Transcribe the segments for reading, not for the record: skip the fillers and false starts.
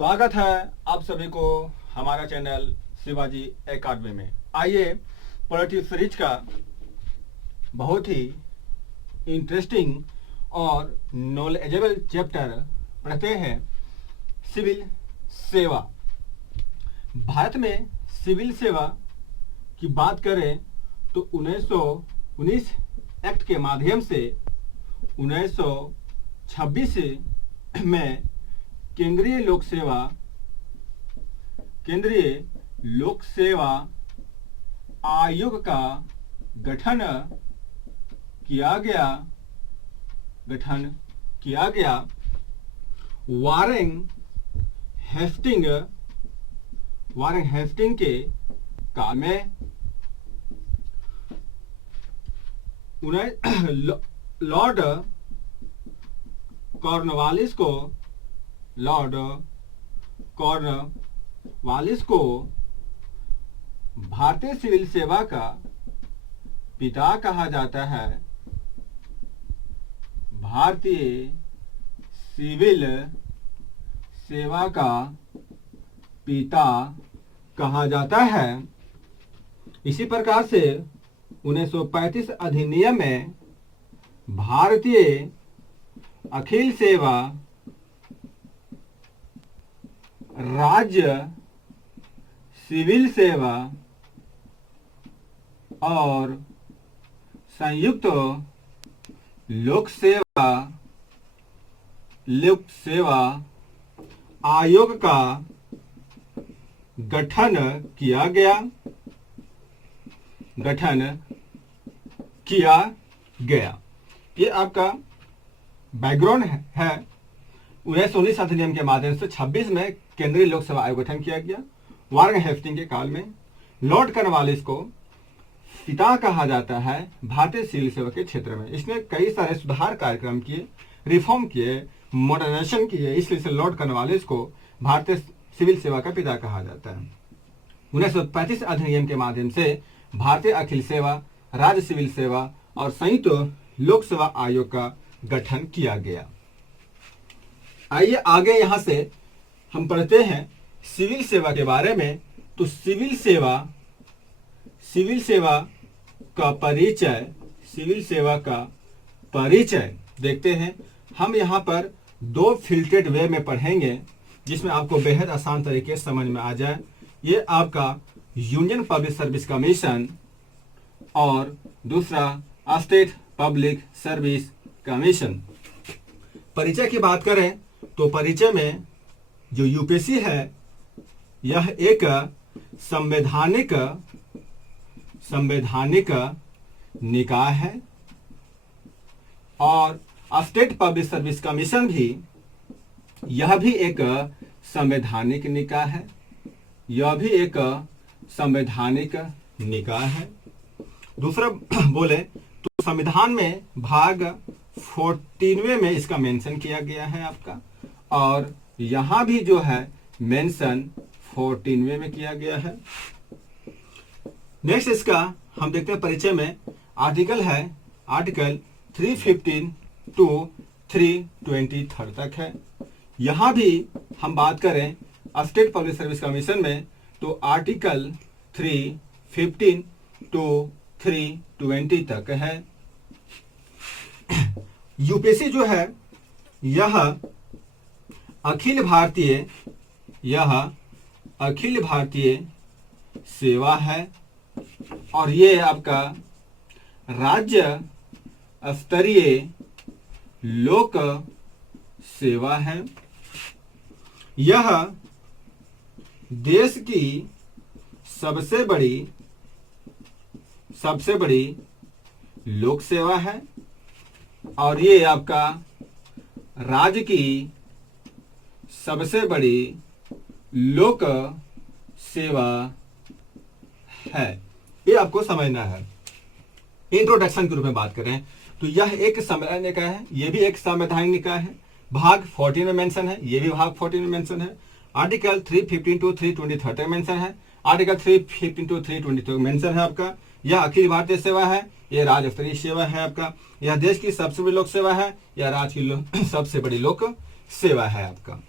स्वागत है आप सभी को हमारा चैनल शिवाजी एकेडमी में। आइए पॉलिटिक्स सीरीज का बहुत ही इंटरेस्टिंग और नॉलेजेबल चैप्टर पढ़ते हैं, सिविल सेवा। भारत में सिविल सेवा की बात करें तो 1919 एक्ट के माध्यम से 1926 में केंद्रीय लोक सेवा आयोग का गठन किया गया। वारेन हेस्टिंग के काल में लॉर्ड कॉर्नवालिस को भारतीय सिविल सेवा का पिता कहा जाता है। भारतीय सिविल सेवा का पिता कहा जाता है। इसी प्रकार से 1935 अधिनियम में भारतीय अखिल सेवा राज्य सिविल सेवा और संयुक्त लोक सेवा आयोग का गठन किया गया। ये आपका बैकग्राउंड है। 1919 अधिनियम के माध्यम से 26 में केंद्रीय लोक सेवा आयोग गठन किया गया। वारेन हेस्टिंग के काल में लॉर्ड कॉर्नवालिस को पिता कहा जाता है भारतीय सिविल सेवा के क्षेत्र में। इसने कई सारे सुधार कार्यक्रम किए, रिफॉर्म किए, मॉडर्नाइजेशन किए, इसलिए से लॉर्ड कॉर्नवालिस को भारतीय सिविल सेवा का पिता कहा जाता है। 1935 अधिनियम के माध्यम से भारतीय अखिल सेवा राज्य सिविल सेवा और संयुक्त लोक सेवा आयोग का गठन किया गया। आइए आगे यहां से हम पढ़ते हैं सिविल सेवा के बारे में। तो सिविल सेवा का परिचय देखते हैं। हम यहां पर दो फिल्टर्ड वे में पढ़ेंगे जिसमें आपको बेहद आसान तरीके से समझ में आ जाए। ये आपका यूनियन पब्लिक सर्विस कमीशन और दूसरा स्टेट पब्लिक सर्विस कमीशन। परिचय की बात करें तो परिचय में जो यूपीएससी है यह एक संवैधानिक निकाय है और स्टेट पब्लिक सर्विस कमीशन भी यह भी एक संवैधानिक निकाय है। यह भी एक संवैधानिक निकाय है। दूसरा बोले तो संविधान में भाग 14वें में इसका मेंशन किया गया है आपका, और यहां भी जो है मेंशन 14वें में किया गया है। नेक्स्ट इसका हम देखते हैं परिचय में आर्टिकल है आर्टिकल 315 टू 323 तक है। यहां भी हम बात करें स्टेट पब्लिक सर्विस कमीशन में तो आर्टिकल 315 टू 320 तक है। यूपीएससी जो है यह अखिल भारतीय सेवा है और ये आपका राज्य स्तरीय लोक सेवा है। यह देश की सबसे बड़ी लोक सेवा है और ये आपका राज्य की सबसे बड़ी लोक सेवा है। ये आपको समझना है। इंट्रोडक्शन के रूप में बात करें तो यह एक संवैधानिक निकाय है, ये भी एक संवैधानिक निकाय है। भाग 14 में मेंशन है, ये भी भाग 14 में मेंशन है। आर्टिकल 315 टू 323 तक मेंशन है। आर्टिकल 315 टू 320 तक मेंशन है आपका। यह अखिल भारतीय सेवा है, यह राज्य स्तरीय सेवा है आपका। यह देश की सबसे बड़ी लोक सेवा है, यह राज्य की सबसे बड़ी लोक सेवा है आपका।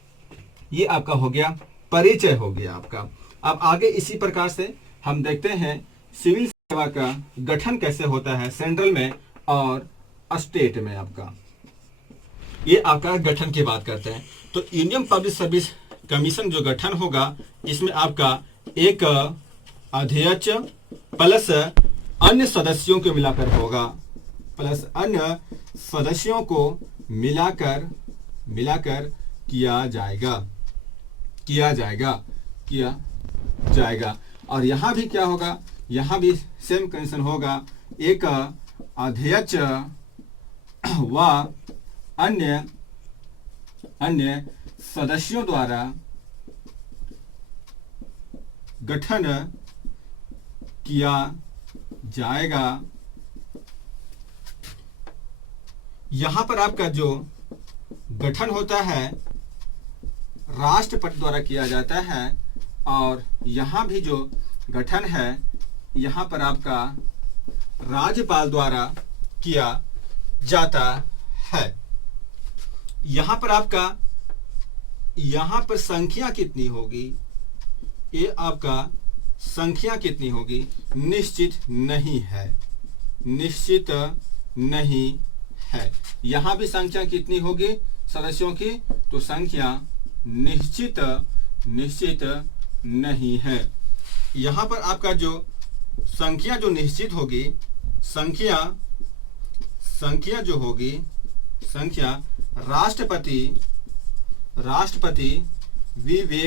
ये आपका हो गया, परिचय हो गया आपका। अब आगे इसी प्रकार से हम देखते हैं सिविल सेवा का गठन कैसे होता है सेंट्रल में और स्टेट में आपका। ये आपका गठन की बात करते हैं। तो इंडियन पब्लिक सर्विस कमीशन जो गठन होगा, इसमें आपका एक अध्यक्ष प्लस अन्य सदस्यों को मिलाकर होगा, प्लस अन्य सदस्यों को मिलाकर किया जाएगा। और यहां भी क्या होगा, यहां भी सेम कंडीशन होगा, एक अध्यक्ष व अन्य सदस्यों द्वारा गठन किया जाएगा। यहां पर आपका जो गठन होता है राष्ट्रपति द्वारा किया जाता है, और यहां भी जो गठन है यहां पर आपका राज्यपाल द्वारा किया जाता है। यहां पर संख्या कितनी होगी, ये आपका संख्या कितनी होगी निश्चित नहीं है। यहां भी संख्या कितनी होगी सदस्यों की, तो संख्या निश्चित नहीं है। यहां पर आपका जो संख्या जो निश्चित होगी, संख्या जो होगी, संख्या राष्ट्रपति विवेकाधीन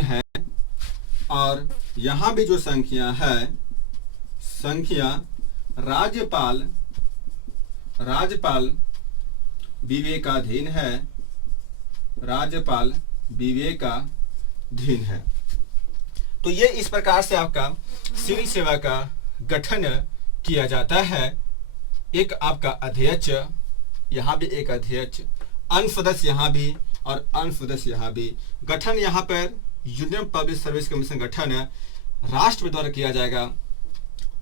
है। और यहां भी जो संख्या है, संख्या राज्यपाल विवेकाधीन है, राज्यपाल विवेकाधीन है। तो ये इस प्रकार से आपका सिविल सेवा का गठन किया जाता है। एक आपका अध्यक्ष, यहाँ भी एक अध्यक्ष, अन्य सदस्य यहाँ भी और अन्य सदस्य यहाँ भी। गठन यहाँ पर यूनियन पब्लिक सर्विस कमीशन गठन राष्ट्रपति द्वारा किया जाएगा,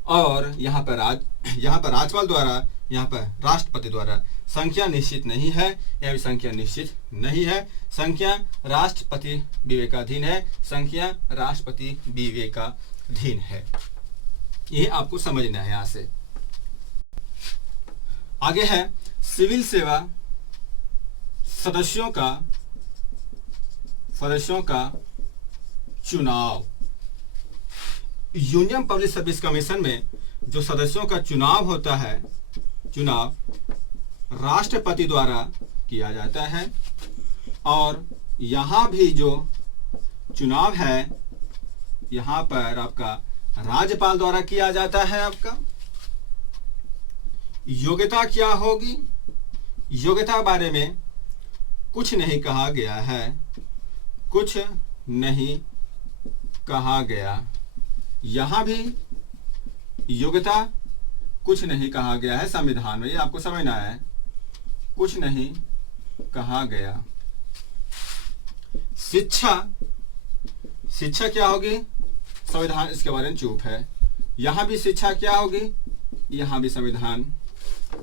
और यहाँ पर राज्यपाल द्वारा, यहाँ पर राष्ट्रपति द्वारा। संख्या निश्चित नहीं है, यहाँ भी संख्या निश्चित नहीं है। संख्या राष्ट्रपति विवेकाधीन है, संख्या राष्ट्रपति विवेकाधीन है। ये आपको समझना है। यहां से आगे है सिविल सेवा सदस्यों का चुनाव। यूनियन पब्लिक सर्विस कमीशन में जो सदस्यों का चुनाव होता है, चुनाव राष्ट्रपति द्वारा किया जाता है, और यहां भी जो चुनाव है यहां पर आपका राज्यपाल द्वारा किया जाता है। आपका योग्यता क्या होगी, योग्यता बारे में कुछ नहीं कहा गया है, कुछ नहीं कहा गया। यहां भी योग्यता कुछ नहीं कहा गया है संविधान में, ये आपको समझना है, कुछ नहीं कहा गया। शिक्षा क्या होगी, संविधान इसके बारे में चुप है। यहां भी शिक्षा क्या होगी, यहां भी संविधान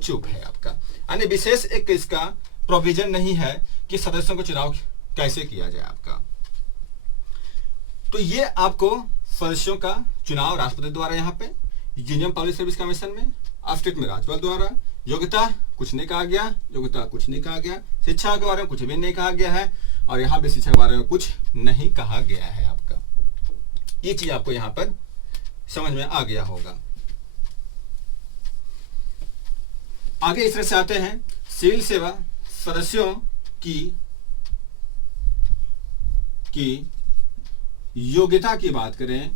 चुप है आपका। यानी विशेष एक इसका प्रोविजन नहीं है कि सदस्यों को चुनाव कैसे किया जाए आपका। तो ये आपको सदस्यों का चुनाव राष्ट्रपति द्वारा यहाँ पे यूनियन पब्लिक सर्विस कमीशन में, स्टेट में राज्यपाल द्वारा। योग्यता कुछ नहीं कहा गया, योग्यता कुछ नहीं कहा गया। शिक्षा के बारे में कुछ भी नहीं कहा गया है, और यहाँ भी शिक्षा के बारे में कुछ नहीं कहा गया है आपका। ये चीज आपको यहाँ पर समझ में आ गया होगा। आगे इस तरह से आते हैं सिविल सेवा सदस्यों की योग्यता की बात करें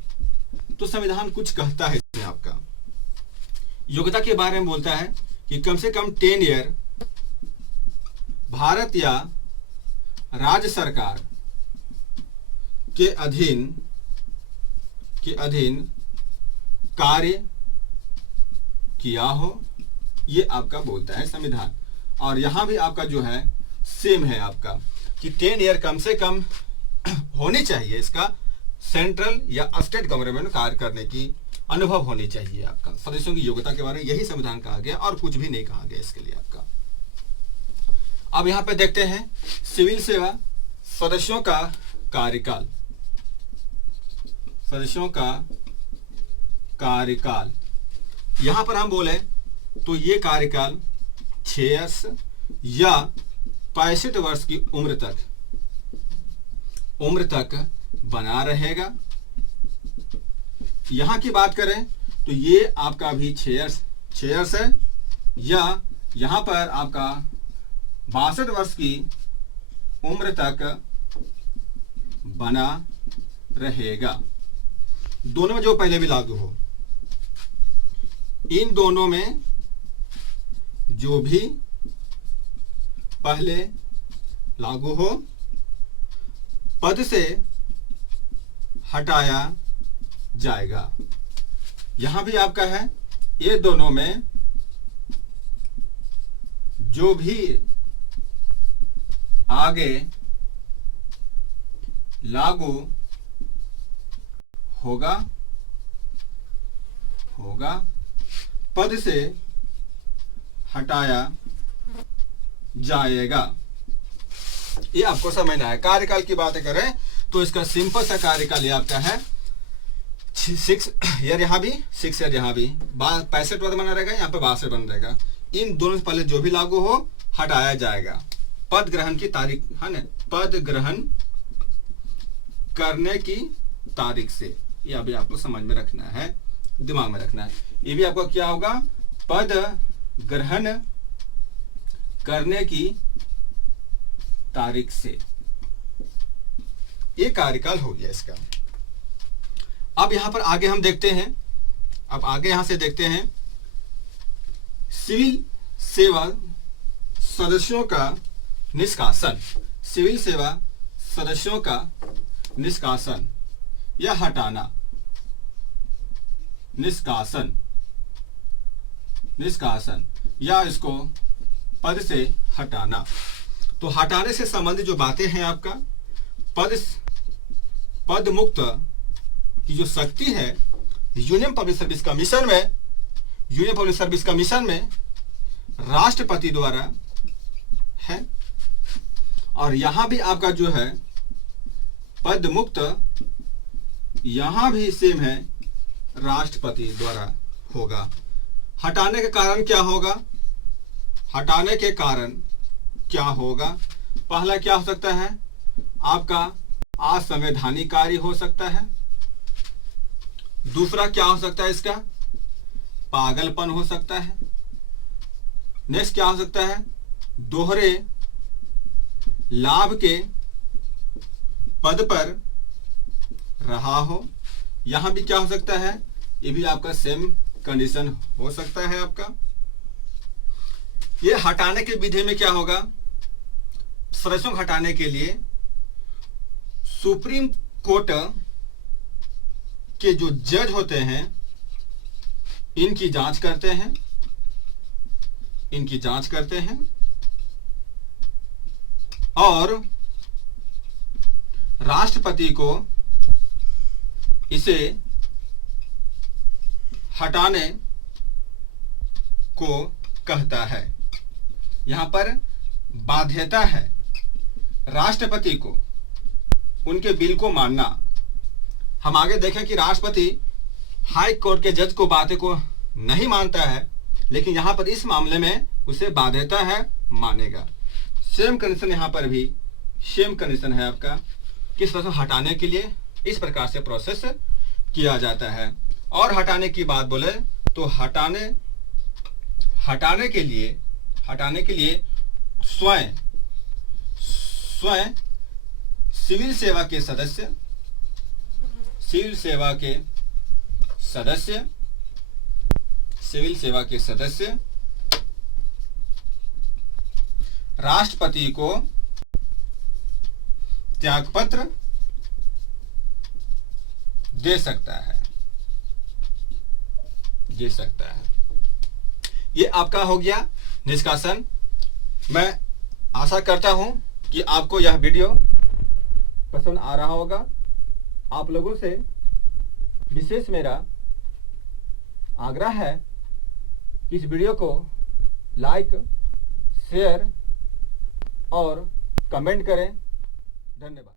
तो संविधान कुछ कहता है इसमें। आपका योग्यता के बारे में बोलता है कि कम से कम 10 ईयर भारत या राज्य सरकार के अधीन कार्य किया हो, ये आपका बोलता है संविधान। और यहां भी आपका जो है सेम है आपका कि 10 ईयर कम से कम होनी चाहिए, इसका सेंट्रल या स्टेट गवर्नमेंट में कार्य करने की अनुभव होनी चाहिए। आपका सदस्यों की योग्यता के बारे में यही संविधान कहा गया और कुछ भी नहीं कहा गया इसके लिए आपका। अब यहां पे देखते हैं सिविल सेवा सदस्यों का कार्यकाल। सदस्यों का कार्यकाल यहां पर हम बोले तो ये कार्यकाल 6 वर्ष या 65 वर्ष की उम्र तक बना रहेगा। यहां की बात करें तो ये आपका भी 6 वर्ष है, या यहां पर आपका 62 वर्ष की उम्र तक बना रहेगा। दोनों में जो पहले भी लागू हो, इन दोनों में जो भी पहले लागू हो पद से हटाया जाएगा। यहां भी आपका है ये दोनों में जो भी आगे लागू होगा पद से हटाया जाएगा। ये आपको समझना है। कार्यकाल की बातें करें तो इसका सिंपल सा कार्यकाल ये आपका है 6 ईयर, यहां भी 6 ईयर, यहां भी 65 वर्ष बना रहेगा, यहां पे 62 बना रहेगा। इन दोनों से पहले जो भी लागू हो हटाया जाएगा पद ग्रहण की तारीख, है ना, पद ग्रहण करने की तारीख से। ये अभी आपको समझ में रखना है, दिमाग में रखना है। ये भी आपको क्या होगा, पद ग्रहण करने की तारीख से। ये कार्यकाल हो गया इसका। अब यहां पर आगे हम देखते हैं, अब आगे यहां से देखते हैं सिविल सेवा सदस्यों का निष्कासन। सिविल सेवा सदस्यों का निष्कासन या हटाना, निष्कासन या इसको पद से हटाना। तो हटाने से संबंधित जो बातें हैं आपका पद मुक्त की जो शक्ति है यूनियन पब्लिक सर्विस कमीशन में राष्ट्रपति द्वारा है। और यहां भी आपका जो है पद मुक्त यहां भी सेम है, राष्ट्रपति द्वारा होगा। हटाने के कारण क्या होगा, हटाने के कारण क्या होगा, पहला क्या हो सकता है आपका असंवैधानिक कार्य हो सकता है। दूसरा क्या हो सकता है इसका, पागलपन हो सकता है। नेक्स्ट क्या हो सकता है, दोहरे लाभ के पद पर रहा हो। यहां भी क्या हो सकता है, ये भी आपका सेम कंडीशन हो सकता है आपका। ये हटाने के विधि में क्या होगा, सदस्यों को हटाने के लिए सुप्रीम कोर्ट के जो जज होते हैं इनकी जांच करते हैं और राष्ट्रपति को इसे हटाने को कहता है। यहां पर बाध्यता है राष्ट्रपति को उनके बिल को मानना। हम आगे देखें कि राष्ट्रपति हाई कोर्ट के जज को बातें को नहीं मानता है, लेकिन यहां पर इस मामले में उसे बाध्यता है, मानेगा। सेम कंडीशन यहां पर भी सेम कंडीशन है आपका, किस तरह से हटाने के लिए इस प्रकार से प्रोसेस किया जाता है। और हटाने की बात बोले तो हटाने के लिए स्वयं सिविल सेवा के सदस्य राष्ट्रपति को त्यागपत्र दे सकता है। ये आपका हो गया निष्कासन। मैं आशा करता हूं कि आपको यह वीडियो पसंद आ रहा होगा। आप लोगों से विशेष मेरा आग्रह है कि इस वीडियो को लाइक, शेयर और कमेंट करें। धन्यवाद।